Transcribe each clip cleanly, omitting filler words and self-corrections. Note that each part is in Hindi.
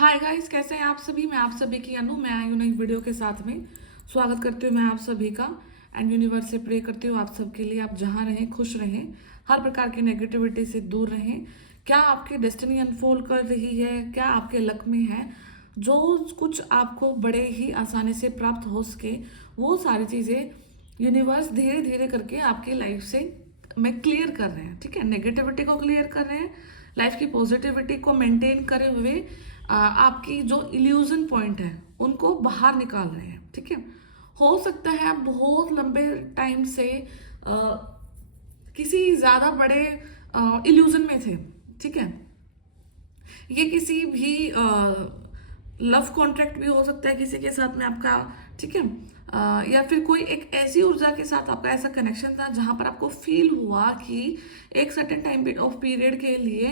हाय गाइस, कैसे हैं आप सभी। मैं आप सभी की अनु, मैं आई हूँ नई वीडियो के साथ में। स्वागत करती हूँ मैं आप सभी का। एंड यूनिवर्स से प्रे करती हूँ आप सबके लिए, आप जहाँ रहें खुश रहें, हर प्रकार की नेगेटिविटी से दूर रहें। क्या आपकी डेस्टिनी अनफोल्ड कर रही है, क्या आपके लक में है, जो कुछ आपको बड़े ही आसानी से प्राप्त हो सके, वो सारी चीज़ें यूनिवर्स धीरे धीरे करके आपकी लाइफ से में क्लियर कर रहे हैं। ठीक है, नेगेटिविटी को क्लियर कर रहे हैं, लाइफ की पॉजिटिविटी को मेंटेन करे हुए आपकी जो इल्यूजन पॉइंट है उनको बाहर निकाल रहे हैं। ठीक है, हो सकता है आप बहुत लंबे टाइम से किसी ज़्यादा बड़े इल्यूजन में थे। ठीक है, ये किसी भी लव कॉन्ट्रैक्ट भी हो सकता है किसी के साथ में आपका। ठीक है, या फिर कोई एक ऐसी ऊर्जा के साथ आपका ऐसा कनेक्शन था जहां पर आपको फील हुआ कि एक सर्टेन टाइम ऑफ पीरियड के लिए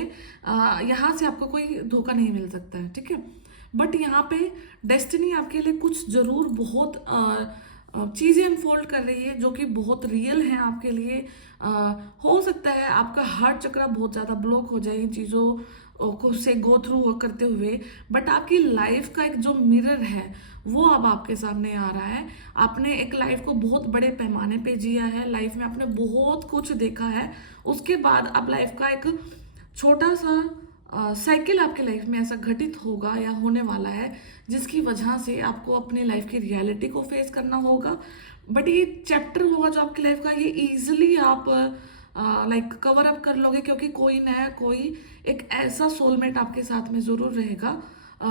यहाँ से आपको कोई धोखा नहीं मिल सकता है। ठीक है, बट यहाँ पे डेस्टिनी आपके लिए कुछ जरूर बहुत चीज़ें अनफोल्ड कर रही है जो कि बहुत रियल है आपके लिए। अ, हो सकता है आपका हार्ट चक्र बहुत ज़्यादा ब्लॉक हो जाए इन चीज़ों को से गो थ्रू करते हुए, बट आपकी लाइफ का एक जो मिरर है वो अब आपके सामने आ रहा है। आपने एक लाइफ को बहुत बड़े पैमाने पे जिया है, लाइफ में आपने बहुत कुछ देखा है, उसके बाद अब लाइफ का एक छोटा सा साइकिल आपके लाइफ में ऐसा घटित होगा या होने वाला है जिसकी वजह से आपको अपनी लाइफ की रियलिटी को फेस करना होगा। बट ये चैप्टर होगा जो आपकी लाइफ का, ये इजीली आप लाइक कवर अप कर लोगे, क्योंकि कोई ना कोई एक ऐसा सोलमेट आपके साथ में ज़रूर रहेगा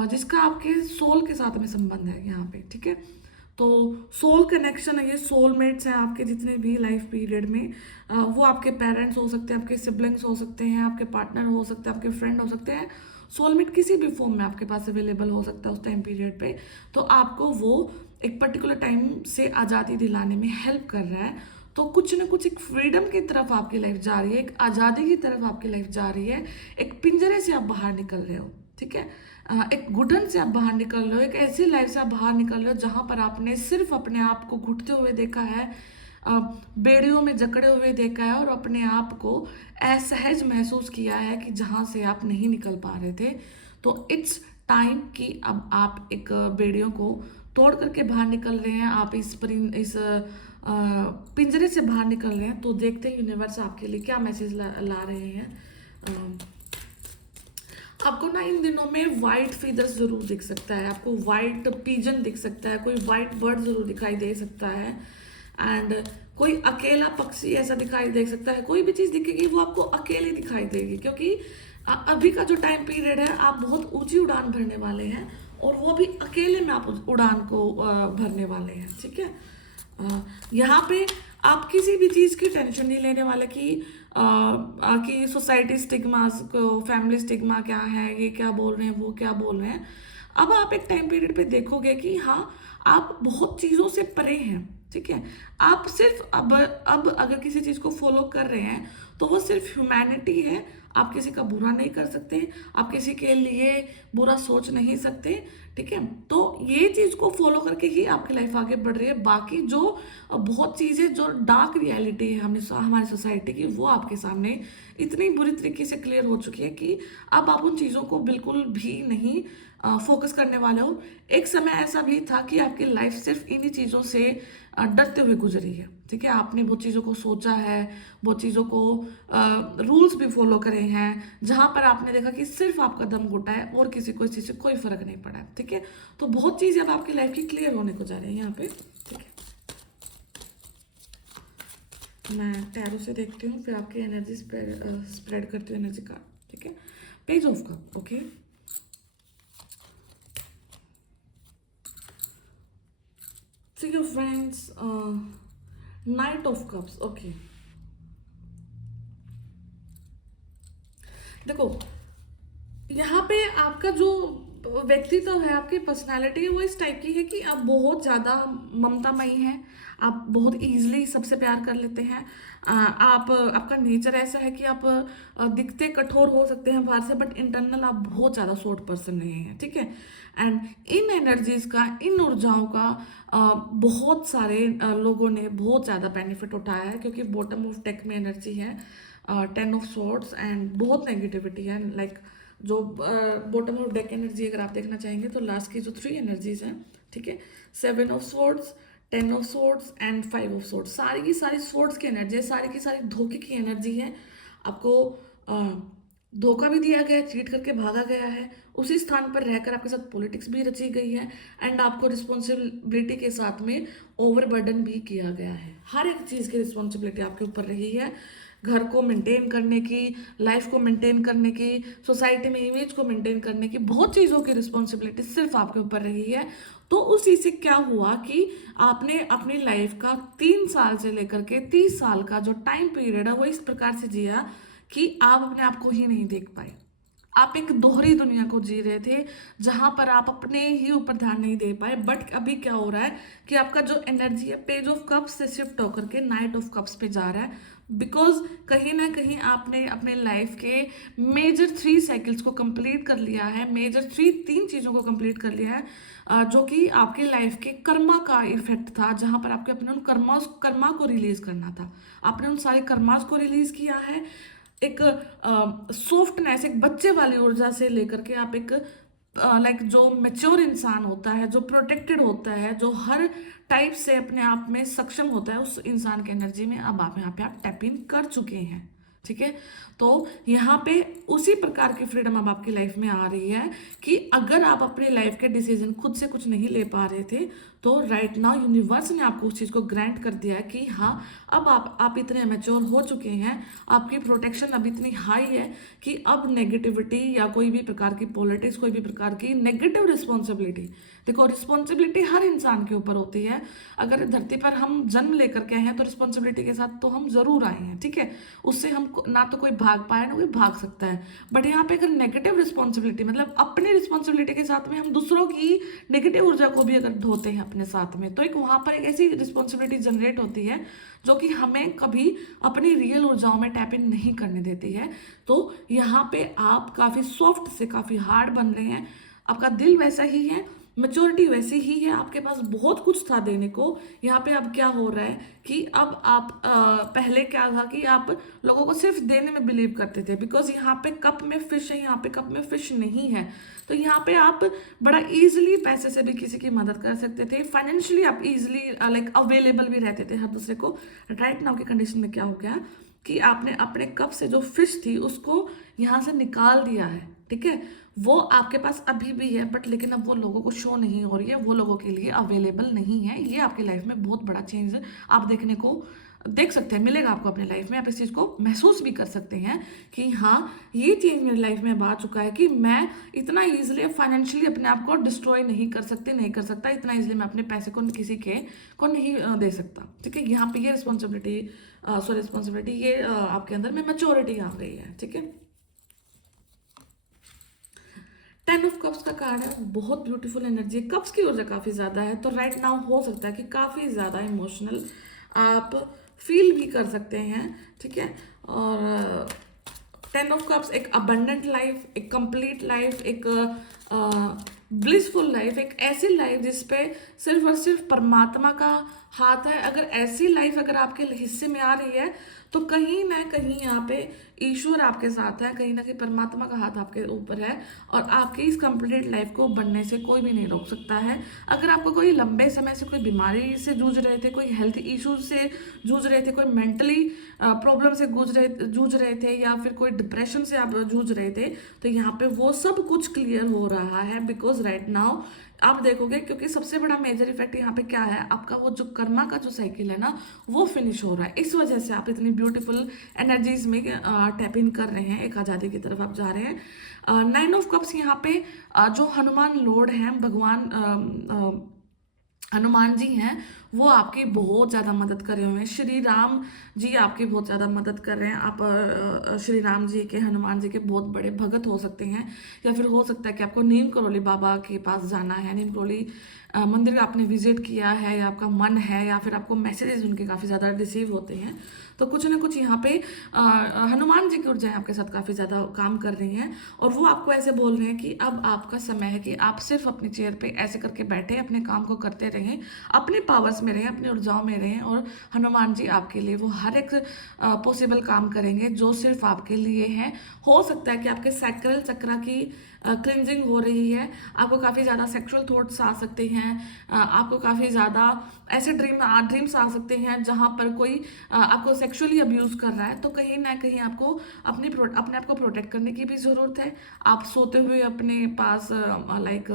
जिसका आपके सोल के साथ में संबंध है यहाँ पे। ठीक है, तो सोल कनेक्शन है, ये सोलमेट्स हैं आपके जितने भी लाइफ पीरियड में। वो आपके पेरेंट्स हो सकते हैं, आपके सिबलिंग्स हो सकते हैं, आपके पार्टनर हो सकते हैं, आपके फ्रेंड हो सकते हैं। सोलमेट किसी भी फॉर्म में आपके पास अवेलेबल हो सकता है उस टाइम पीरियड पे। तो आपको वो एक पर्टिकुलर टाइम से आज़ादी दिलाने में हेल्प कर रहा है। तो कुछ ना कुछ एक फ्रीडम की तरफ आपकी लाइफ जा रही है, एक आज़ादी की तरफ आपकी लाइफ जा रही है, एक पिंजरे से आप बाहर निकल रहे हो। ठीक है, एक घुटन से आप बाहर निकल रहे हो, एक ऐसी लाइफ से आप बाहर निकल रहे हो जहां पर आपने सिर्फ अपने आप को घुटते हुए देखा है, बेड़ियों में जकड़े हुए देखा है, और अपने आप को असहज महसूस किया है कि जहां से आप नहीं निकल पा रहे थे। तो इट्स टाइम कि अब आप एक बेड़ियों को तोड़ करके बाहर निकल रहे हैं, आप इस पिंजरे से बाहर निकल रहे हैं। तो देखते हैं यूनिवर्स आपके लिए क्या मैसेज ला रहे हैं। आपको ना इन दिनों में वाइट फीदर्स जरूर दिख सकता है, आपको वाइट पीजन दिख सकता है, कोई वाइट बर्ड जरूर दिखाई दे सकता है, एंड कोई अकेला पक्षी ऐसा दिखाई दे सकता है। कोई भी चीज़ दिखेगी वो आपको अकेली दिखाई देगी, क्योंकि अभी का जो टाइम पीरियड है आप बहुत ऊंची उड़ान भरने वाले हैं, और वो भी अकेले में आप उस उड़ान को भरने वाले हैं। ठीक है, यहाँ पे आप किसी भी चीज़ की टेंशन नहीं लेने वाले कि सोसाइटी स्टिग्मास को, फैमिली स्टिग्मा क्या है, ये क्या बोल रहे हैं, वो क्या बोल रहे हैं। अब आप एक टाइम पीरियड पे देखोगे कि हाँ, आप बहुत चीज़ों से परे हैं। ठीक है, आप सिर्फ अब अगर किसी चीज़ को फॉलो कर रहे हैं तो वो सिर्फ ह्यूमैनिटी है। आप किसी का बुरा नहीं कर सकते, आप किसी के लिए बुरा सोच नहीं सकते। ठीक है, तो ये चीज़ को फॉलो करके ही आपकी लाइफ आगे बढ़ रही है। बाकी जो बहुत चीज़ें जो डार्क रियलिटी है हमारी सोसाइटी की, वो आपके सामने इतनी बुरी तरीके से क्लियर हो चुकी है कि अब आप उन चीज़ों को बिल्कुल भी नहीं फोकस करने वाले हो। एक समय ऐसा भी था कि आपकी लाइफ सिर्फ इन्हीं चीज़ों से डरते हुए गुजरी है। ठीक है, आपने बहुत चीज़ों को सोचा है, बहुत चीज़ों को रूल्स भी फॉलो करे हैं, जहाँ पर आपने देखा कि सिर्फ आपका दम घुटा है और किसी को इस चीज़ से कोई फर्क नहीं पड़ा है। ठीक है, तो बहुत चीज़ें अब आपकी लाइफ की क्लियर होने को जा रही है यहाँ पे। ठीक है, मैं टैरो से देखती हूँ, फिर आपकी एनर्जी स्प्रेड करती हूँ एनर्जी कार्ड। ठीक है, page of cup. Okay, see your friends, night of cups. Okay, देखो यहाँ पे आपका जो व्यक्तित्व है, आपकी पर्सनालिटी है, वो इस टाइप की है कि आप बहुत ज़्यादा ममतामयी हैं, आप बहुत इजीली सबसे प्यार कर लेते हैं। आप आपका नेचर ऐसा है कि आप दिखते कठोर हो सकते हैं बाहर से, बट इंटरनल आप बहुत ज़्यादा सॉफ्ट पर्सन नहीं हैं। ठीक है, एंड इन एनर्जीज का, इन ऊर्जाओं का बहुत सारे लोगों ने बहुत ज़्यादा बेनिफिट उठाया है, क्योंकि बॉटम ऑफ डेक में एनर्जी है 10 ऑफ स्वॉर्ड्स, एंड बहुत नेगेटिविटी है। लाइक जो बॉटम ऑफ डेक एनर्जी अगर आप देखना चाहेंगे तो लास्ट की जो 3 एनर्जीज हैं, ठीक है, 7 of swords, 10 of swords and 5 of swords, सारी की सारी स्वॉर्ड्स की एनर्जी है, सारी की सारी धोखे की एनर्जी है। आपको धोखा भी दिया गया है, चीट करके भागा गया है, उसी स्थान पर रहकर आपके साथ पॉलिटिक्स भी रची गई है, एंड आपको रिस्पॉन्सिबिलिटी के साथ में ओवरबर्डन भी किया गया है। हर एक चीज़ की रिस्पॉन्सिबिलिटी आपके ऊपर रही है, घर को मेंटेन करने की, लाइफ को मेंटेन करने की, सोसाइटी में इमेज को मेंटेन करने की, बहुत चीज़ों की रिस्पॉन्सिबिलिटी सिर्फ आपके ऊपर रही है। तो उस चीज़ से क्या हुआ कि आपने अपनी लाइफ का 3 साल से लेकर के 30 साल का जो टाइम पीरियड है वो इस प्रकार से जिया कि आप अपने आप को ही नहीं देख पाए। आप एक दोहरी दुनिया को जी रहे थे जहां पर आप अपने ही ऊपर ध्यान नहीं दे पाए। बट अभी क्या हो रहा है कि आपका जो एनर्जी है पेज ऑफ कप्स से शिफ्ट होकर के नाइट ऑफ कप्स पे जा रहा है, बिकॉज कहीं ना कहीं आपने अपने लाइफ के मेजर 3 साइकिल्स को कंप्लीट कर लिया है, मेजर 3 चीज़ों को कंप्लीट कर लिया है, जो कि आपके लाइफ के कर्मा का इफेक्ट था, जहां पर आपके अपने उन कर्मा को रिलीज करना था। आपने उन सारे कर्मास को रिलीज किया है, एक सॉफ्टनेस, एक बच्चे वाली ऊर्जा से लेकर के आप एक लाइक जो मेच्योर इंसान होता है, जो प्रोटेक्टेड होता है, जो हर टाइप से अपने आप में सक्षम होता है, उस इंसान की एनर्जी में अब आप यहाँ पे आप टैप इन कर चुके हैं। ठीक है, तो यहाँ पे उसी प्रकार की फ्रीडम अब आपकी लाइफ में आ रही है कि अगर आप अपनी लाइफ के डिसीजन खुद से कुछ नहीं ले पा रहे थे तो राइट नाउ यूनिवर्स ने आपको उस चीज़ को ग्रांट कर दिया है कि हाँ, अब आप इतने मैच्योर हो चुके हैं, आपकी प्रोटेक्शन अब इतनी हाई है कि अब नेगेटिविटी या कोई भी प्रकार की पॉलिटिक्स, कोई भी प्रकार की नेगेटिव रिस्पॉन्सिबिलिटी, देखो रिस्पॉन्सिबिलिटी हर इंसान के ऊपर होती है। अगर धरती पर हम जन्म लेकर के आए हैं तो रिस्पॉन्सिबिलिटी के साथ तो हम जरूर आए हैं, ठीक है, उससे हम ना तो कोई भाग पाए ना कोई भाग सकता है। बट यहाँ पे अगर नेगेटिव रिस्पॉन्सिबिलिटी मतलब अपनी रिस्पॉन्सिबिलिटी के साथ में हम दूसरों की नेगेटिव ऊर्जा को भी अगर ढोते हैं अपने साथ में, तो एक वहाँ पर एक ऐसी रिस्पॉन्सिबिलिटी जनरेट होती है जो कि हमें कभी अपनी रियल ऊर्जाओं में टैप इन नहीं करने देती है। तो यहाँ पे आप काफ़ी सॉफ्ट से काफ़ी हार्ड बन रहे हैं, आपका दिल वैसा ही है, मेच्योरिटी वैसी ही है, आपके पास बहुत कुछ था देने को। यहाँ पे अब क्या हो रहा है कि अब आप पहले क्या था कि आप लोगों को सिर्फ देने में बिलीव करते थे, बिकॉज यहाँ पे कप में फिश है, यहाँ पे कप में फिश नहीं है। तो यहाँ पे आप बड़ा इजीली पैसे से भी किसी की मदद कर सकते थे, फाइनेंशियली आप इजीली लाइक अवेलेबल भी रहते थे हर दूसरे को। राइट नाउ की कंडीशन में क्या हो गया कि आपने अपने कप से जो फिश थी उसको यहाँ से निकाल दिया है, ठीक है, वो आपके पास अभी भी है, बट लेकिन अब वो लोगों को शो नहीं हो रही है, वो लोगों के लिए अवेलेबल नहीं है। ये आपकी लाइफ में बहुत बड़ा चेंज आप देख सकते हैं, मिलेगा आपको अपने लाइफ में। आप इस चीज़ को महसूस भी कर सकते हैं कि हाँ, ये चेंज मेरी लाइफ में अब आ चुका है कि मैं इतना ईजिली फाइनेंशियली अपने आप को डिस्ट्रॉय नहीं कर सकता, इतना ईजिली मैं अपने पैसे को किसी को नहीं दे सकता। ठीक है, यहाँ पे ये रिस्पॉन्सिबिलिटी ये आपके अंदर में मैच्योरिटी आ गई है। ठीक है, 10 ऑफ कप्स का कार्ड है, बहुत ब्यूटीफुल एनर्जी, कप्स की ऊर्जा काफ़ी ज़्यादा है। तो राइट नाउ हो सकता है कि काफ़ी ज़्यादा इमोशनल आप फील भी कर सकते हैं, ठीक है। और 10 ऑफ कप्स एक अबंडेंट लाइफ, एक कंप्लीट लाइफ, एक ब्लिसफुल लाइफ, एक ऐसी लाइफ जिसपे सिर्फ और सिर्फ परमात्मा का हाथ है। अगर ऐसी लाइफ अगर आपके हिस्से में आ रही है तो कहीं ना कहीं यहाँ पे ईश्वर आपके साथ है, कहीं ना कहीं परमात्मा का हाथ आपके ऊपर है, और आपकी इस कंप्लीट लाइफ को बनने से कोई भी नहीं रोक सकता है। अगर आपको कोई लंबे समय से कोई बीमारी से जूझ रहे थे, कोई हेल्थ इश्यूज से जूझ रहे थे, कोई मेंटली प्रॉब्लम से जूझ रहे थे, या फिर कोई डिप्रेशन से आप जूझ रहे थे, तो यहाँ पे वो सब कुछ क्लियर हो रहा है। बिकॉज राइट नाउ आप देखोगे, क्योंकि सबसे बड़ा मेजर इफेक्ट यहाँ पे क्या है, आपका वो जो कर्मा का जो साइकिल है ना, वो फिनिश हो रहा है। इस वजह से आप इतनी ब्यूटीफुल एनर्जीज में टैप इन कर रहे हैं, एक आज़ादी की तरफ आप जा रहे हैं। 9 ऑफ कप्स यहाँ पे जो हनुमान लॉर्ड हैं, भगवान हनुमान जी हैं, वो आपकी बहुत ज़्यादा मदद कर रहे हुए हैं। श्री राम जी आपकी बहुत ज़्यादा मदद कर रहे हैं। आप श्री राम जी के, हनुमान जी के बहुत बड़े भगत हो सकते हैं, या फिर हो सकता है कि आपको नीम करोली बाबा के पास जाना है, नीम करोली मंदिर आपने विजिट किया है, या आपका मन है, या फिर आपको मैसेजेस उनके काफ़ी ज़्यादा रिसीव होते हैं। तो कुछ ना कुछ यहाँ पे हनुमान जी की ऊर्जाएं आपके साथ काफ़ी ज़्यादा काम कर रही हैं, और वो आपको ऐसे बोल रहे हैं कि अब आपका समय है कि आप सिर्फ अपनी चेयर पे ऐसे करके बैठे अपने काम को करते रहें, अपने पावर्स में रहें, अपनी ऊर्जाओं में रहें, और हनुमान जी आपके लिए वो हर एक पॉसिबल काम करेंगे जो सिर्फ आपके लिए है। हो सकता है कि आपके सैक्रल चक्रा की क्लिनजिंग हो रही है, आपको काफ़ी ज़्यादा सेक्सुअल थॉट्स आ सकते हैं, आपको काफ़ी ज़्यादा ऐसे ड्रीम्स आ सकते हैं जहाँ पर कोई आपको सेक्सुअली अब्यूज़ कर रहा है। तो कहीं ना कहीं आपको अपने आप को प्रोटेक्ट करने की भी ज़रूरत है। आप सोते हुए अपने पास लाइक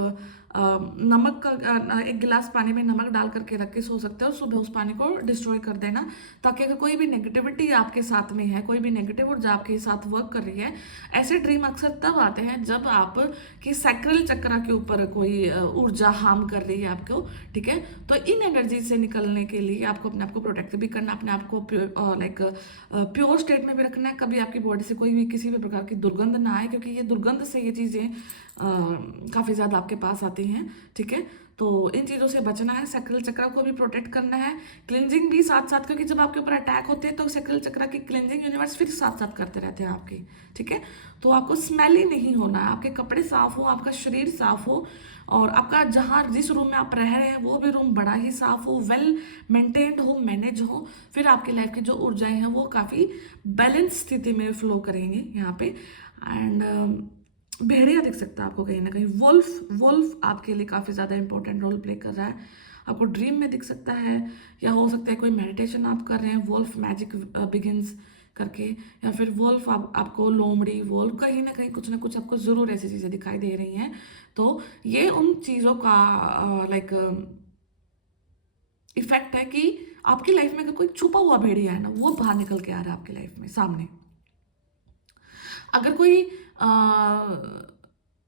नमक का एक गिलास पानी में नमक डाल करके रख के सो सकते हो, सुबह उस पानी को डिस्ट्रॉय कर देना, ताकि अगर कोई भी नेगेटिविटी आपके साथ में है, कोई भी नेगेटिव ऊर्जा आपके साथ वर्क कर रही है, ऐसे ड्रीम अक्सर तब आते हैं जब आप कि सैक्रल चक्र के ऊपर कोई ऊर्जा हार्म कर रही है आपको, ठीक है। तो इन एनर्जी से निकलने के लिए आपको अपने आप को प्रोटेक्ट भी करना, अपने आप को लाइक प्योर स्टेट में भी रखना है, कभी आपकी बॉडी से कोई भी किसी भी प्रकार की दुर्गंध ना आए, क्योंकि ये दुर्गंध से ये चीज़ें काफ़ी ज़्यादा आपके पास आती हैं, ठीक है। तो इन चीज़ों से बचना है, सैक्रल चक्र को भी प्रोटेक्ट करना है, क्लिनजिंग भी साथ साथ, क्योंकि जब आपके ऊपर अटैक होते हैं तो सैक्रल चक्र की क्लिनजिंग यूनिवर्स फिर साथ साथ करते रहते हैं आपकी, ठीक है। तो आपको स्मेली नहीं होना है, आपके कपड़े साफ हो, आपका शरीर साफ हो, और आपका जहाँ जिस रूम में आप रह रहे हैं वो भी रूम बड़ा ही साफ हो, वेल मेंटेन्ड हो, मैनेज हो, फिर आपकी लाइफ की जो ऊर्जाएं हैं वो काफ़ी बैलेंस स्थिति में फ्लो करेंगी यहाँ पे। एंड भेड़िया दिख सकता है आपको कहीं ना कहीं, वुल्फ वुल्फ आपके लिए काफ़ी ज़्यादा इंपॉर्टेंट रोल प्ले कर रहा है, आपको ड्रीम में दिख सकता है, या हो सकता है कोई मेडिटेशन आप कर रहे हैं, वुल्फ मैजिक बिगिंस करके, या फिर वुल्फ आपको लोमड़ी वुल्फ, कहीं ना कहीं कुछ ना कुछ आपको ज़रूर ऐसी चीज़ें दिखाई दे रही हैं। तो ये उन चीज़ों का लाइक इफेक्ट है कि आपकी लाइफ में अगर कोई छुपा हुआ भेड़िया है ना, वो बाहर निकल के आ रहा है आपकी लाइफ में सामने। अगर कोई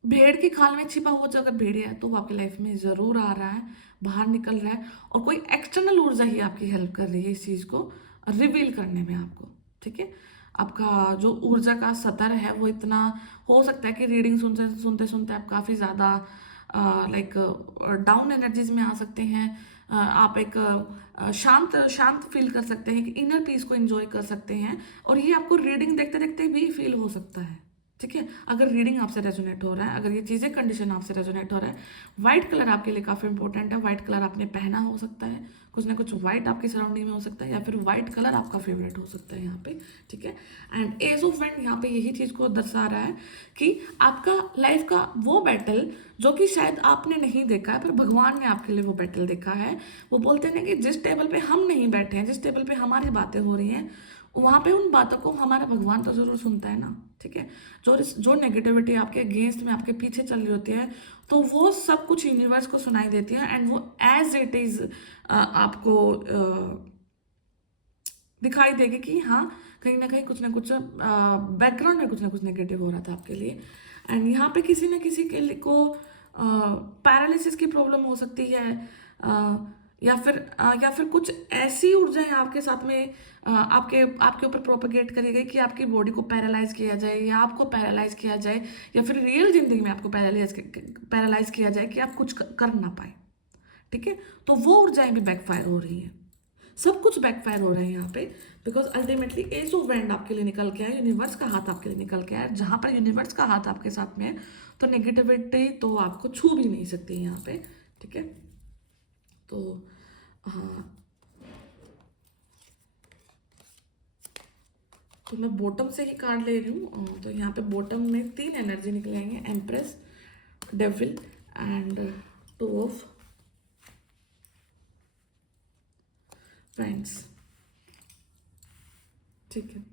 भेड़ की खाल में छिपा हुआ जो अगर भेड़िया है तो वो आपकी लाइफ में ज़रूर आ रहा है, बाहर निकल रहा है, और कोई एक्सटर्नल ऊर्जा ही आपकी हेल्प कर रही है इस चीज़ को रिवील करने में आपको, ठीक है। आपका जो ऊर्जा का स्तर है वो इतना, हो सकता है कि रीडिंग सुनते सुनते सुनते आप काफ़ी ज़्यादा लाइक डाउन एनर्जीज में आ सकते हैं, आप एक शांत शांत फील कर सकते हैं, कि इनर पीस को एंजॉय कर सकते हैं, और ये आपको रीडिंग देखते देखते भी फील हो सकता है, ठीक है। अगर रीडिंग आपसे रेजोनेट हो रहा है, अगर ये चीज़ें कंडीशन आपसे रेजोनेट हो रहा है, वाइट कलर आपके लिए काफ़ी इंपॉर्टेंट है, वाइट कलर आपने पहना हो सकता है, कुछ ना कुछ वाइट आपकी सराउंडिंग में हो सकता है, या फिर वाइट कलर आपका फेवरेट हो सकता है यहाँ पे, ठीक है। एंड एज ऑफ वेंड यहाँ पे यही चीज़ को दर्शा रहा है कि आपका लाइफ का वो बैटल जो कि शायद आपने नहीं देखा है, पर भगवान ने आपके लिए वो बैटल देखा है। वो बोलते हैं ना कि जिस टेबल पे हम नहीं बैठे हैं, जिस टेबल पे हमारी बातें हो रही हैं, वहाँ पे उन बातों को हमारा भगवान तो ज़रूर सुनता है ना, ठीक है। जो नेगेटिविटी आपके अगेंस्ट में आपके पीछे चल रही होती है, तो वो सब कुछ यूनिवर्स को सुनाई देती है, एंड वो एज इट इज़ आपको दिखाई देगी कि हाँ, कहीं ना कुछ बैकग्राउंड में कुछ ना कुछ नेगेटिव हो रहा था आपके लिए। एंड यहाँ पे किसी न किसी के लिए को पैरालिसिस की प्रॉब्लम हो सकती है, या फिर कुछ ऐसी ऊर्जाएं आपके साथ में आपके आपके ऊपर प्रोपगेट करी गई कि आपकी बॉडी को पैरालाइज किया जाए, या आपको पैरालाइज किया जाए, या फिर रियल जिंदगी में आपको पैरालाइज किया जाए कि आप कुछ कर ना पाए, ठीक है। तो वो ऊर्जाएं भी बैकफायर हो रही हैं, सब कुछ बैकफायर हो रहा है यहाँ पे, बिकॉज अल्टीमेटली एज ऑफ वेंड आपके लिए निकल के आया, यूनिवर्स का हाथ आपके लिए निकल के आया, जहाँ पर यूनिवर्स का हाथ आपके साथ में है तो नेगेटिविटी तो आपको छू भी नहीं सकती यहाँ पे, ठीक है। तो हाँ, तो मैं बॉटम से ही कार्ड ले रही हूँ। तो यहाँ पे बॉटम में 3 एनर्जी निकले आएंगे, empress, devil and 2 of friends, ठीक है।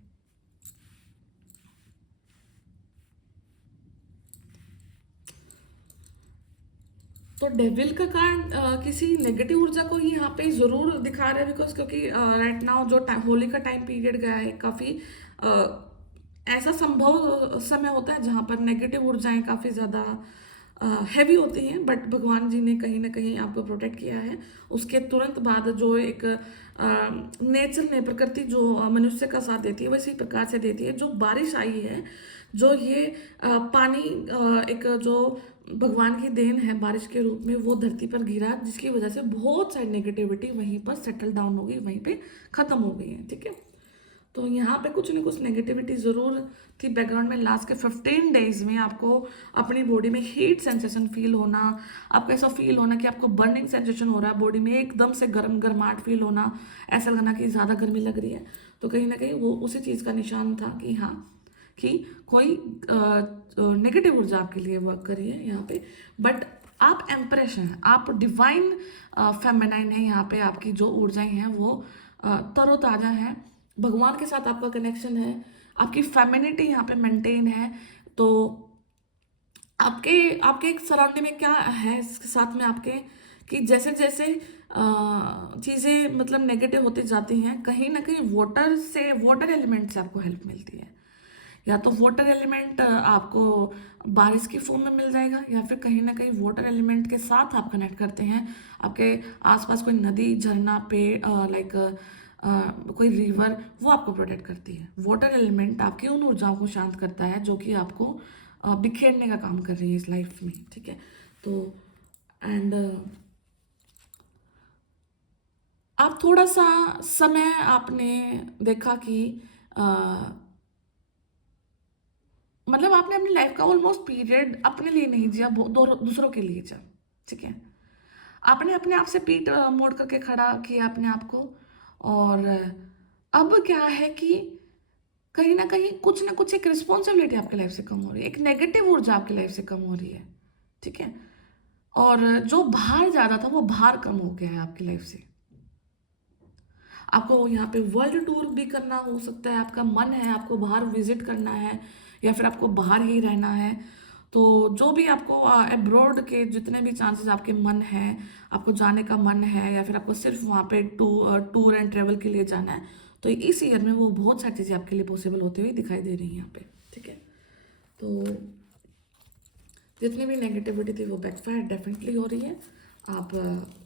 तो डेविल का कार्ड किसी नेगेटिव ऊर्जा को ही यहाँ पे ज़रूर दिखा रहा है, बिकॉज क्योंकि राइट नाउ जो होली का टाइम पीरियड गया है, काफ़ी ऐसा संभव समय होता है जहाँ पर नेगेटिव ऊर्जाएं काफ़ी ज़्यादा हैवी होती हैं, बट भगवान जी ने कहीं ना कहीं आपको प्रोटेक्ट किया है। उसके तुरंत बाद जो एक नेचर ने, प्रकृति जो मनुष्य का साथ देती है वैसे ही प्रकार से देती है। जो बारिश आई है, जो ये पानी एक जो भगवान की देन है बारिश के रूप में, वो धरती पर गिरा, जिसकी वजह से बहुत सारी नेगेटिविटी वहीं पर सेटल डाउन हो गई, वहीं पे ख़त्म हो गई है, ठीक है। तो यहाँ पे कुछ ना कुछ नेगेटिविटी ज़रूर थी बैकग्राउंड में। लास्ट के 15 डेज में आपको अपनी बॉडी में हीट सेंसेशन फील होना, आपको ऐसा फील होना कि आपको बर्निंग सेंसेशन हो रहा है बॉडी में, एकदम से गर्म गर्माहट फील होना, ऐसा लगना कि ज़्यादा गर्मी लग रही है। तो कहीं ना कहीं वो उसी चीज़ का निशान था कि हाँ, कि कोई नेगेटिव ऊर्जा आपके लिए वर्क कर रही है यहाँ पे। बट आप एम्प्रेस हैं, आप डिवाइन फेमिनाइन है। यहाँ पे आपकी जो ऊर्जाएं हैं वो तरोताज़ा हैं, भगवान के साथ आपका कनेक्शन है, आपकी फेमिनिटी यहाँ पे मेंटेन है। तो आपके आपके एक सराउंडिंग में क्या है इसके साथ में आपके, कि जैसे जैसे चीज़ें मतलब नेगेटिव होती जाती हैं, कहीं ना कहीं वाटर एलिमेंट से आपको हेल्प मिलती है। या तो वाटर एलिमेंट आपको बारिश की फॉर्म में मिल जाएगा, या फिर कहीं ना कहीं वाटर एलिमेंट के साथ आप कनेक्ट करते हैं, आपके आसपास कोई नदी, झरना, पेड़, लाइक कोई रिवर, वो आपको प्रोटेक्ट करती है। वाटर एलिमेंट आपकी उन ऊर्जाओं को शांत करता है जो कि आपको बिखेरने का काम कर रही है इस लाइफ में, ठीक है। तो एंड आप थोड़ा सा समय आपने देखा कि मतलब आपने अपनी लाइफ का ऑलमोस्ट पीरियड अपने लिए नहीं जिया, दूसरों के लिए जिया, ठीक है। आपने अपने आप से पीठ मोड़ करके खड़ा किया अपने आप को। और अब क्या है कि कहीं ना कुछ एक रिस्पॉन्सिबिलिटी आपकी लाइफ से कम हो रही है, एक नेगेटिव ऊर्जा आपकी लाइफ से कम हो रही है, ठीक है। और जो भार ज़्यादा था वो भार कम हो गया है आपकी लाइफ से। आपको यहाँ पे वर्ल्ड टूर भी करना हो सकता है, आपका मन है आपको बाहर विजिट करना है, या फिर आपको बाहर ही रहना है। तो जो भी आपको अब्रॉड के जितने भी चांसेस आपके मन है, आपको जाने का मन है, या फिर आपको सिर्फ वहाँ पे टूर एंड ट्रेवल के लिए जाना है, तो इस ईयर में वो बहुत सारी चीज़ें आपके लिए पॉसिबल होते हुए दिखाई दे रही हैं यहाँ पे, ठीक है। तो जितनी भी नेगेटिविटी थी वो बैकफायर डेफिनेटली हो रही है। आप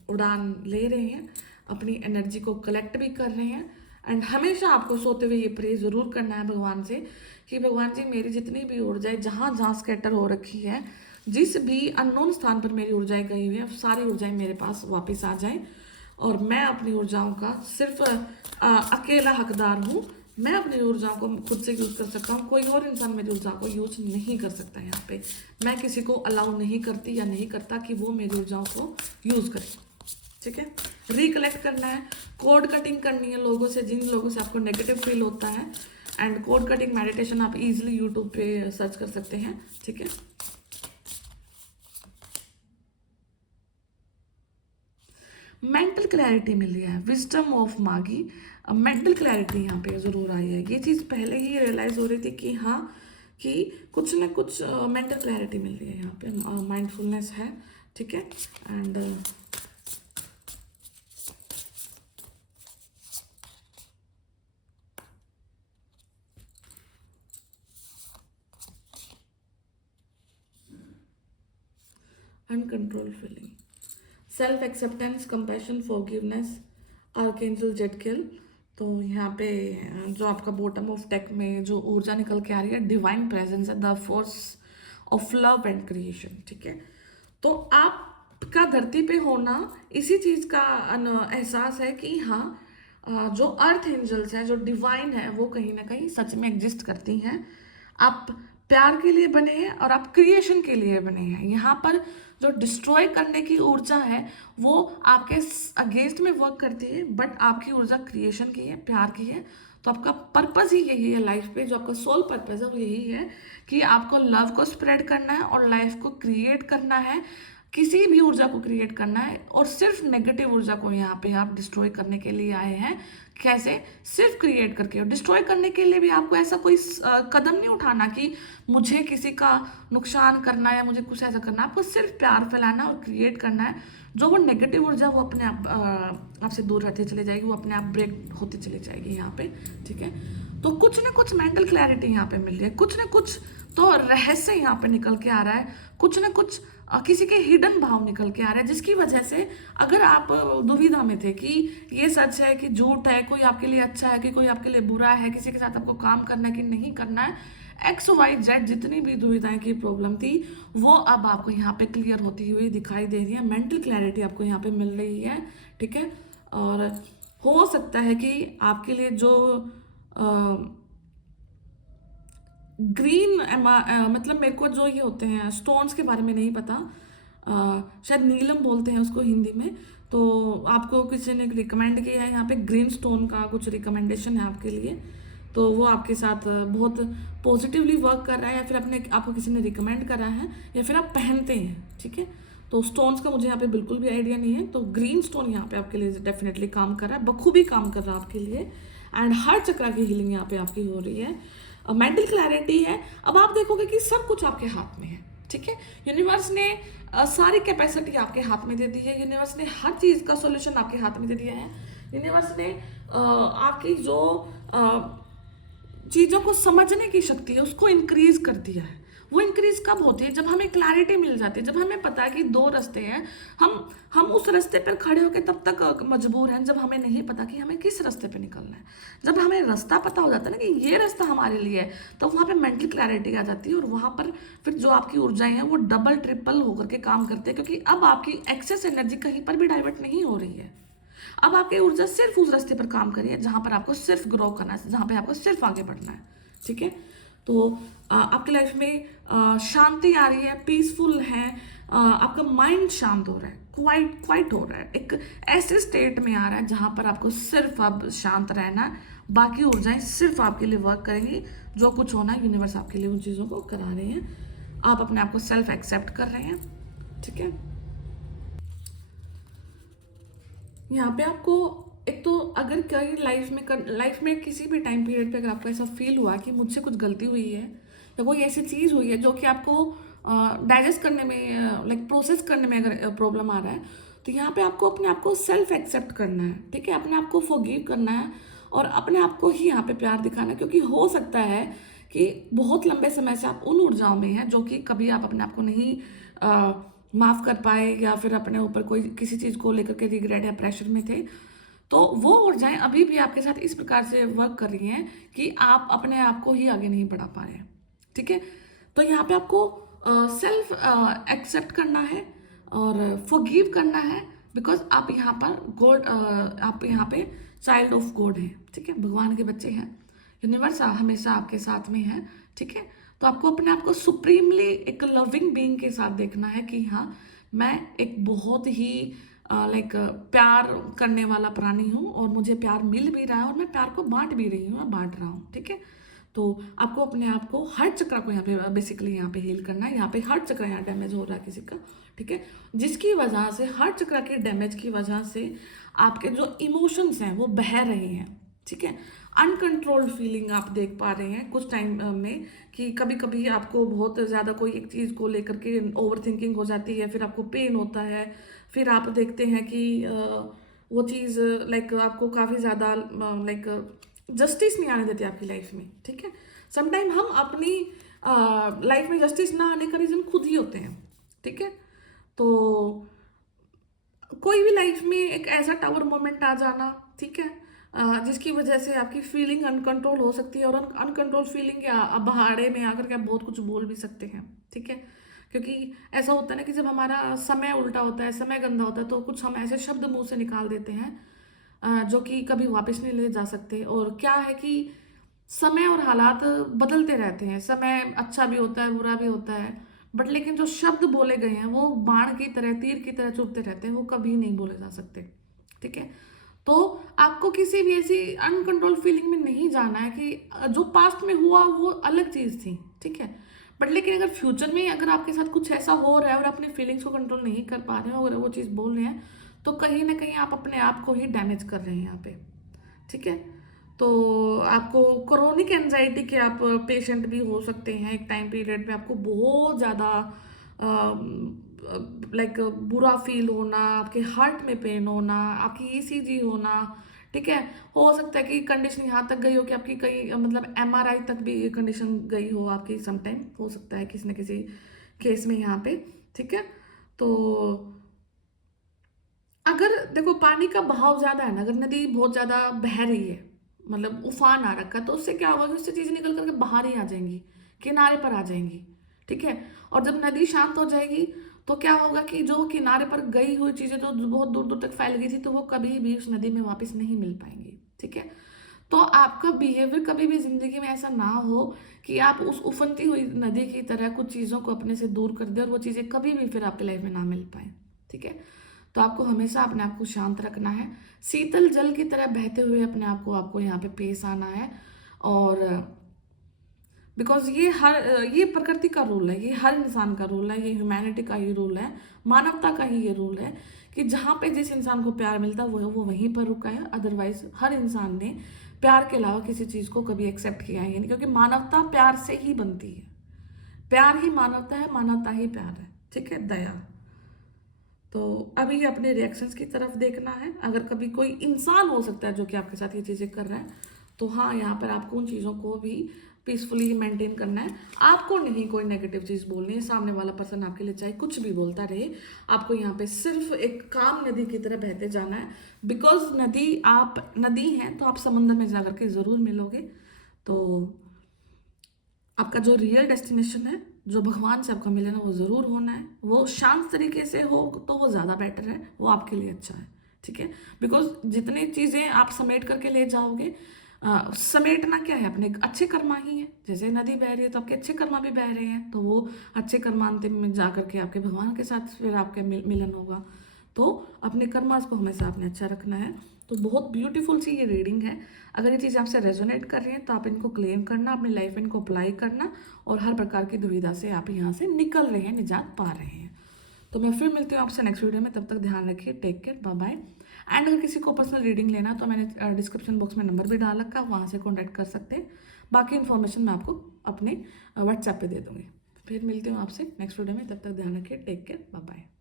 उड़ान ले रहे हैं, अपनी एनर्जी को कलेक्ट भी कर रहे हैं। एंड हमेशा आपको सोते हुए ये प्रे ज़रूर करना है भगवान से कि भगवान जी, मेरी जितनी भी ऊर्जाएं जहाँ जहाँ स्कैटर हो रखी है, जिस भी अननोन स्थान पर मेरी ऊर्जाएं गई हुई हैं, सारी ऊर्जाएं मेरे पास वापस आ जाएं, और मैं अपनी ऊर्जाओं का सिर्फ अकेला हकदार हूँ। मैं अपनी ऊर्जाओं को खुद से यूज़ कर सकता हूँ, कोई और इंसान मेरी ऊर्जा को यूज नहीं कर सकता। यहाँ पे मैं किसी को अलाउ नहीं करती या नहीं करता कि वो मेरी ऊर्जाओं को यूज़ करे, ठीक है। रिकलेक्ट करना है, कोड कटिंग करनी है लोगों से, जिन लोगों से आपको नेगेटिव फील होता है। एंड कोड कटिंग मेडिटेशन आप इजीली यूट्यूब पे सर्च कर सकते हैं, ठीक है। मेंटल क्लैरिटी मिली है, विजडम ऑफ मागी, मेंटल क्लैरिटी यहाँ पे ज़रूर आई है। ये चीज़ पहले ही रियलाइज़ हो रही थी कि हाँ, कि कुछ न कुछ मेंटल क्लैरिटी मिल रही है यहाँ पे, माइंडफुलनेस है, ठीक है। And uncontrolled feeling, self acceptance, compassion, forgiveness, archangel Zadkiel. तो यहाँ पे जो आपका बॉटम ऑफ डेक में जो ऊर्जा निकल के आ रही है, डिवाइन प्रेजेंस है, the force of love and creation, ठीक है। तो आपका धरती पे होना इसी चीज़ का एहसास है कि हाँ, जो अर्थ एंजल्स हैं, जो डिवाइन है, वो कहीं ना कहीं सच में एग्जिस्ट करती हैं। आप प्यार के लिए बने हैं और आप क्रिएशन के लिए बने हैं। यहाँ पर जो डिस्ट्रॉय करने की ऊर्जा है वो आपके अगेंस्ट में वर्क करती है, बट आपकी ऊर्जा क्रिएशन की है, प्यार की है। तो आपका पर्पस ही यही है लाइफ पे, जो आपका सोल पर्पस है वो यही है कि आपको लव को स्प्रेड करना है और लाइफ को क्रिएट करना है, किसी भी ऊर्जा को क्रिएट करना है। और सिर्फ नेगेटिव ऊर्जा को यहाँ पे आप डिस्ट्रॉय करने के लिए आए हैं। कैसे? सिर्फ क्रिएट करके। और डिस्ट्रॉय करने के लिए भी आपको ऐसा कोई कदम नहीं उठाना कि मुझे किसी का नुकसान करना है या मुझे कुछ ऐसा करना है। आपको सिर्फ प्यार फैलाना और क्रिएट करना है। जो वो नेगेटिव ऊर्जा वो अपने आप आपसे दूर रहती चली जाएगी, वो अपने आप ब्रेक होती चली जाएगी यहाँ पे, ठीक है। तो कुछ ना कुछ मेंटल क्लैरिटी यहाँ पे मिल रही है, कुछ ना कुछ तो रहस्य यहाँ पे निकल के आ रहा है, कुछ ना कुछ किसी के हिडन भाव निकल के आ रहा है, जिसकी वजह से अगर आप दुविधा में थे कि ये सच है कि झूठ है, कोई आपके लिए अच्छा है कि कोई आपके लिए बुरा है, किसी के साथ आपको काम करना है कि नहीं करना है, XYZ जितनी भी दुविधाएं की प्रॉब्लम थी वो अब आपको यहाँ पे क्लियर होती हुई दिखाई दे रही है। मेंटल क्लैरिटी आपको यहाँ पे मिल रही है, ठीक है। और हो सकता है कि आपके लिए जो ग्रीन मतलब मेरे को जो ये होते हैं स्टोन्स के बारे में नहीं पता, शायद नीलम बोलते हैं उसको हिंदी में। तो आपको किसी ने रिकमेंड किया है, यहाँ पे ग्रीन स्टोन का कुछ रिकमेंडेशन है आपके लिए, तो वो आपके साथ बहुत पॉजिटिवली वर्क कर रहा है, या फिर अपने आपको किसी ने रिकमेंड करा है, या फिर आप पहनते हैं, ठीक है। तो स्टोन्स का मुझे यहाँ पे बिल्कुल भी आइडिया नहीं है। तो ग्रीन स्टोन यहाँ पे आपके लिए डेफिनेटली काम कर रहा है, बखूबी काम कर रहा है आपके लिए। एंड हर चक्र की हीलिंग यहाँ पे आपकी हो रही है, मेंटल क्लैरिटी है। अब आप देखोगे कि सब कुछ आपके हाथ में है, ठीक है। यूनिवर्स ने सारी कैपेसिटी आपके हाथ में दे दी है, यूनिवर्स ने हर चीज़ का सॉल्यूशन आपके हाथ में दे दिया है। यूनिवर्स ने आपकी जो चीज़ों को समझने की शक्ति है उसको इंक्रीज कर दिया है। वो इंक्रीज कब होती है? जब हमें क्लैरिटी मिल जाती है, जब हमें पता है कि दो रास्ते हैं, हम उस रास्ते पर खड़े होकर तब तक मजबूर हैं जब हमें नहीं पता कि हमें किस रास्ते पे निकलना है। जब हमें रास्ता पता हो जाता है ना कि ये रास्ता हमारे लिए है, तो वहाँ पे मेंटल क्लैरिटी आ जाती है, और वहाँ पर फिर जो आपकी ऊर्जाएं हैं वो डबल ट्रिपल होकर के काम करते हैं, क्योंकि अब आपकी एक्सेस एनर्जी कहीं पर भी डाइवर्ट नहीं हो रही है। अब आपकी ऊर्जा सिर्फ उस रास्ते पर काम करिए जहाँ पर आपको सिर्फ ग्रो करना है, जहाँ पे आपको सिर्फ आगे बढ़ना है, ठीक है। तो आपकी लाइफ में शांति आ रही है, पीसफुल है, आपका माइंड शांत हो रहा है, क्वाइट हो रहा है, एक ऐसे स्टेट में आ रहा है जहाँ पर आपको सिर्फ अब शांत रहना है, बाकी ऊर्जाएं सिर्फ आपके लिए वर्क करेंगी। जो कुछ होना है यूनिवर्स आपके लिए उन चीज़ों को करा रहे हैं, आप अपने आप को सेल्फ एक्सेप्ट कर रहे हैं, ठीक है। यहाँ पे आपको एक तो अगर कहीं लाइफ में किसी भी टाइम पीरियड पे अगर आपको ऐसा फील हुआ कि मुझसे कुछ गलती हुई है, या कोई ऐसी चीज़ हुई है जो कि आपको डाइजेस्ट करने में, लाइक प्रोसेस करने में अगर प्रॉब्लम आ रहा है, तो यहाँ पे आपको अपने आप को सेल्फ एक्सेप्ट करना है, ठीक है। अपने आप को फॉरगिव करना है, और अपने आप को ही यहाँ पे प्यार दिखाना है, क्योंकि हो सकता है कि बहुत लंबे समय से आप उन ऊर्जाओं में हैं जो कि कभी आप अपने आप को नहीं माफ़ कर पाए, या फिर अपने ऊपर कोई किसी चीज़ को लेकर के रिग्रेट या प्रेशर में थे। तो वो ऊर्जाएं अभी भी आपके साथ इस प्रकार से वर्क कर रही हैं कि आप अपने आप को ही आगे नहीं बढ़ा पा रहे हैं, ठीक है। तो यहाँ पे आपको सेल्फ एक्सेप्ट करना है और फॉरगिव करना है, बिकॉज आप यहाँ पर गॉड, आप यहाँ पे चाइल्ड ऑफ गॉड हैं, ठीक है, भगवान के बच्चे हैं। यूनिवर्स हमेशा आपके साथ में है, ठीक है। तो आपको अपने आप को सुप्रीमली एक लविंग बीइंग के साथ देखना है कि हाँ, मैं एक बहुत ही लाइक प्यार करने वाला प्राणी हूँ, और मुझे प्यार मिल भी रहा है, और मैं प्यार को बांट भी रही हूँ, मैं बांट रहा हूँ, ठीक है। तो आपको अपने आप को, हर चक्र को यहाँ पे बेसिकली यहाँ पे हील करना है। यहाँ पे हर चक्र यहाँ डैमेज हो रहा है किसी का, ठीक है, जिसकी वजह से, हर चक्र के डैमेज की वजह से आपके जो इमोशंस हैं वो बह रहे हैं, ठीक है। अनकंट्रोल्ड फीलिंग आप देख पा रहे हैं कुछ टाइम में, कि कभी कभी आपको बहुत ज़्यादा कोई एक चीज़ को लेकर के ओवर थिंकिंग हो जाती है, फिर आपको पेन होता है, फिर आप देखते हैं कि वो चीज़ लाइक आपको काफ़ी ज़्यादा लाइक जस्टिस नहीं आने देती आपकी लाइफ में, ठीक है। समटाइम हम अपनी लाइफ में जस्टिस ना आने का रीज़न खुद ही होते हैं, ठीक है। तो कोई भी लाइफ में एक ऐसा टावर मोमेंट आ जाना, ठीक है, जिसकी वजह से आपकी फीलिंग अनकंट्रोल हो सकती है, और अनकंट्रोल फीलिंग के बहाड़े में आकर के आप बहुत कुछ बोल भी सकते हैं, ठीक है। क्योंकि ऐसा होता है ना कि जब हमारा समय उल्टा होता है, समय गंदा होता है, तो कुछ हम ऐसे शब्द मुंह से निकाल देते हैं जो कि कभी वापस नहीं ले जा सकते। और क्या है कि समय और हालात बदलते रहते हैं, समय अच्छा भी होता है, बुरा भी होता है, बट लेकिन जो शब्द बोले गए हैं वो बाण की तरह, तीर की तरह चुभते रहते हैं, वो कभी नहीं बोले जा सकते, ठीक है। तो आपको किसी भी ऐसी अनकंट्रोल फीलिंग में नहीं जाना है कि जो पास्ट में हुआ वो अलग चीज़ थी, ठीक है। बट लेकिन अगर फ्यूचर में अगर आपके साथ कुछ ऐसा हो रहा है और अपने फीलिंग्स को कंट्रोल नहीं कर पा रहे हो, अगर वो चीज़ बोल रहे हैं, तो कहीं ना कहीं आप अपने आप को ही डैमेज कर रहे हैं यहाँ पे, ठीक है। तो आपको क्रोनिक एंजाइटी के आप पेशेंट भी हो सकते हैं। एक टाइम पीरियड पे आपको बहुत ज़्यादा लाइक बुरा फील होना, आपके हार्ट में पेन होना, आपकी ईसीजी होना, ठीक है। हो सकता है कि कंडीशन यहाँ तक गई हो कि आपकी कई मतलब एमआरआई तक भी ये कंडीशन गई हो आपकी, समटाइम हो सकता है किसी न किसी केस में यहाँ पे, ठीक है। तो अगर देखो पानी का बहाव ज़्यादा है ना, अगर नदी बहुत ज़्यादा बह रही है, मतलब उफान आ रखा है, तो उससे क्या होगा कि उससे चीज़ें निकल करके बाहर ही आ जाएंगी, किनारे पर आ जाएंगी, ठीक है। और जब नदी शांत हो जाएगी तो क्या होगा कि जो किनारे पर गई हुई चीज़ें जो बहुत दूर दूर तक फैल गई थी, तो वो कभी भी उस नदी में वापस नहीं मिल पाएंगी, ठीक है। तो आपका बिहेवियर कभी भी ज़िंदगी में ऐसा ना हो कि आप उस उफनती हुई नदी की तरह कुछ चीज़ों को अपने से दूर कर दें और वो चीज़ें कभी भी फिर आपकी लाइफ में ना मिल पाए, ठीक है। तो आपको हमेशा अपने आप को शांत रखना है, शीतल जल की तरह बहते हुए अपने आप को आपको यहाँ पे पेश आना है। और बिकॉज ये प्रकृति का रूल है, ये हर इंसान का रूल है, ये ह्यूमैनिटी का ही रूल है, मानवता का ही ये रूल है कि जहाँ पे जिस इंसान को प्यार मिलता है वो वहीं पर रुका है। अदरवाइज हर इंसान ने प्यार के अलावा किसी चीज़ को कभी एक्सेप्ट किया ही नहीं, क्योंकि मानवता प्यार से ही बनती है। प्यार ही मानवता है, मानवता ही प्यार है, ठीक है, दया। तो अभी अपने रिएक्शंस की तरफ देखना है। अगर कभी कोई इंसान हो सकता है जो कि आपके साथ ये चीज़ें कर रहा है, तो हाँ, यहाँ पर आपको उन चीज़ों को भी पीसफुली मेंटेन करना है। आपको नहीं कोई नेगेटिव चीज़ बोलनी है, सामने वाला पर्सन आपके लिए चाहे कुछ भी बोलता रहे, आपको यहाँ पे सिर्फ एक काम नदी की तरह बहते जाना है। बिकॉज नदी हैं तो आप समंदर में जा करके ज़रूर मिलोगे। तो आपका जो रियल डेस्टिनेशन है, जो भगवान से आपका मिलना, वो ज़रूर होना है। वो शांत तरीके से हो तो वो ज़्यादा बेटर है, वो आपके लिए अच्छा है, ठीक है। बिकॉज जितनी चीज़ें आप समेट करके ले जाओगे, समेटना क्या है, अपने अच्छे कर्मा ही है। जैसे नदी बह रही है तो आपके अच्छे कर्मा भी बह रहे हैं, तो वो अच्छे कर्मांतिम में जा करके आपके भगवान के साथ फिर आपके मिलन होगा। तो अपने कर्मास को हमेशा आपने अच्छा रखना है। तो बहुत ब्यूटीफुल सी ये रीडिंग है। अगर ये चीज़ आपसे रेजोनेट कर रही है तो आप इनको क्लेम करना, अपनी लाइफ में इनको अप्लाई करना, और हर प्रकार की दुविधा से आप यहाँ से निकल रहे हैं, निजात पा रहे हैं। तो मैं फिर मिलती हूँ आपसे नेक्स्ट वीडियो में। तब तक ध्यान रखिए, take care, bye bye. And अगर किसी को पर्सनल रीडिंग लेना तो मैंने डिस्क्रिप्शन बॉक्स में नंबर भी डाल रखा है, वहाँ से कॉन्टैक्ट कर सकते हैं। बाकी इन्फॉर्मेशन मैं आपको अपने व्हाट्सएप पे दे दूँगी। फिर मिलती हूँ आपसे नेक्स्ट वीडियो में। तब तक ध्यान रखिए, टेक केयर, बाय बाय।